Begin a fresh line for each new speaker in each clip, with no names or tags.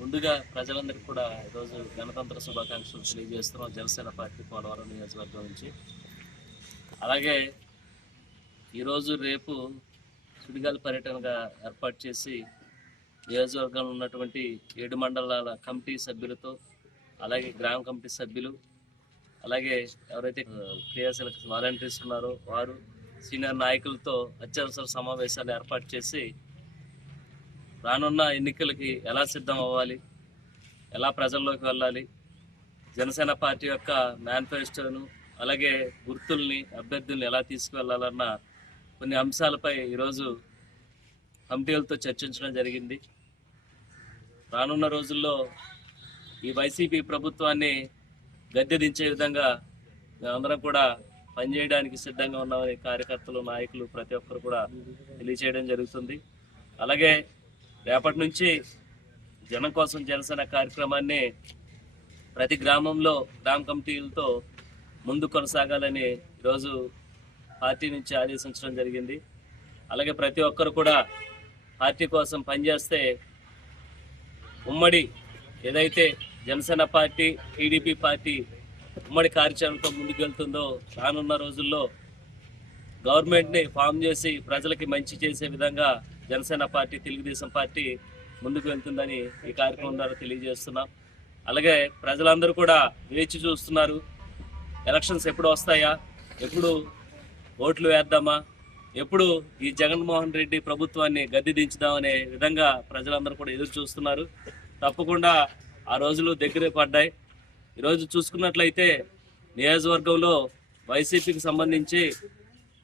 ముందుగా ప్రజలందరికీ కూడా ఈరోజు గణతంత్ర శుభాకాంక్షలు తెలియజేస్తున్నాం జనసేన పార్టీ పోలవరం నియోజకవర్గం నుంచి. అలాగే ఈరోజు రేపు సుడిగాలి పర్యటనగా ఏర్పాటు చేసి నియోజకవర్గంలో ఉన్నటువంటి ఏడు మండలాల కమిటీ సభ్యులతో అలాగే గ్రామ కమిటీ సభ్యులు అలాగే ఎవరైతే ఆ, క్రియాశీలక వాలంటీర్స్ ఉన్నారో వారు సీనియర్ నాయకులతో అత్యవసర సమావేశాలు ఏర్పాటు చేసి రానున్న ఎన్నికలకి ఎలా సిద్ధం అవ్వాలి? ఎలా ప్రజల్లోకి వెళ్ళాలి? జనసేన పార్టీ యొక్క మేనిఫెస్టోను అలాగే గుర్తుల్ని అభ్యర్థుల్ని ఎలా తీసుకువెళ్ళాలన్న కొన్ని అంశాలపై ఈరోజు కమిటీలతో చర్చించడం జరిగింది. రానున్న రోజుల్లో ఈ వైసీపీ ప్రభుత్వాన్ని గద్దె దించే విధంగా మేమందరం కూడా పనిచేయడానికి సిద్ధంగా ఉన్నామని కార్యకర్తలు నాయకులు ప్రతి ఒక్కరు కూడా తెలియచేయడం జరుగుతుంది. అలాగే రేపటి నుంచి జనం కోసం జనసేన కార్యక్రమాన్ని ప్రతి గ్రామంలో గ్రామ కమిటీలతో ముందు కొనసాగాలని ఈరోజు పార్టీ నుంచి ఆదేశించడం జరిగింది. అలాగే ప్రతి ఒక్కరు కూడా పార్టీ కోసం పనిచేస్తే ఉమ్మడి ఏదైతే జనసేన పార్టీ టీడీపీ పార్టీ ఉమ్మడి కార్యాచరణతో ముందుకెళ్తుందో రానున్న రోజుల్లో గవర్నమెంట్ని ఫామ్ చేసి ప్రజలకి మంచి చేసే విధంగా జనసేన పార్టీ తెలుగుదేశం పార్టీ ముందుకు వెళ్తుందని ఈ కార్యక్రమం ద్వారా తెలియజేస్తున్నాం. అలాగే ప్రజలందరూ కూడా వేచి చూస్తున్నారు. ఎలక్షన్స్ ఎప్పుడు వస్తాయా? ఎప్పుడు ఓట్లు వేద్దామా? ఎప్పుడు ఈ జగన్మోహన్ రెడ్డి ప్రభుత్వాన్ని గద్దె దించుదామనే విధంగా ప్రజలందరూ కూడా ఎదురు చూస్తున్నారు. తప్పకుండా ఆ రోజులు దగ్గరే పడ్డాయి. ఈరోజు చూసుకున్నట్లయితే నియోజకవర్గంలో వైసీపీకి సంబంధించి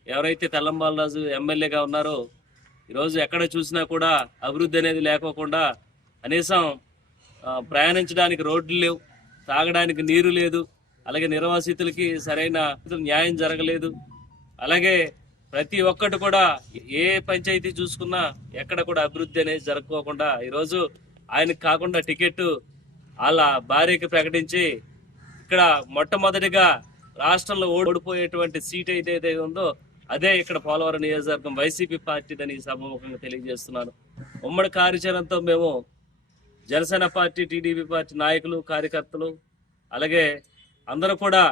ఎవరైతే తెల్లంబాలరాజు ఎమ్మెల్యేగా ఉన్నారో ఈరోజు ఎక్కడ చూసినా కూడా అభివృద్ధి అనేది లేకోకుండా కనీసం ప్రయాణించడానికి రోడ్లు లేవు తాగడానికి నీరు లేదు అలాగే నిర్వాసితులకి సరైన న్యాయం జరగలేదు. అలాగే ప్రతి ఒక్కటి కూడా ఏ పంచాయతీ చూసుకున్నా ఎక్కడ కూడా అభివృద్ధి అనేది జరగకోకుండా ఈరోజు ఆయనకు కాకుండా టికెట్ వాళ్ళ భార్యకి ప్రకటించి ఇక్కడ మొట్టమొదటిగా రాష్ట్రంలో ఓడిపోయేటువంటి సీట్ ఏదైతే ఉందో అదే ఇక్కడ పోలవరం నియోజకవర్గం వైసీపీ పార్టీదని దానికి సభముఖంగా తెలియజేస్తున్నాను. ఉమ్మడి కార్యాచరణతో మేము జనసేన పార్టీ టీడీపీ పార్టీ నాయకులు కార్యకర్తలు అలాగే అందరూ కూడా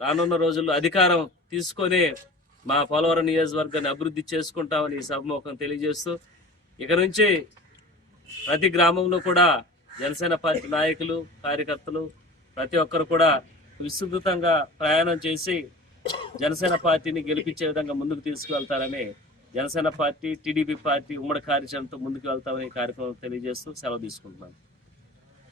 రానున్న రోజుల్లో అధికారం తీసుకొని మా పోలవరం నియోజకవర్గాన్ని అభివృద్ధి చేసుకుంటామని ఈ సభముఖం తెలియజేస్తూ ఇక నుంచి ప్రతి గ్రామంలో కూడా జనసేన పార్టీ నాయకులు కార్యకర్తలు ప్రతి ఒక్కరు కూడా విస్తృతంగా ప్రయాణం చేసి జనసేన పార్టీని గెలిపించే విధంగా ముందుకు తీసుకువెళ్తారని జనసేన పార్టీ టీడీపీ పార్టీ ఉమ్మడి కార్యాచరణతో ముందుకు వెళ్తామని కార్యక్రమం తెలియజేస్తూ సెలవు తీసుకుంటున్నాను.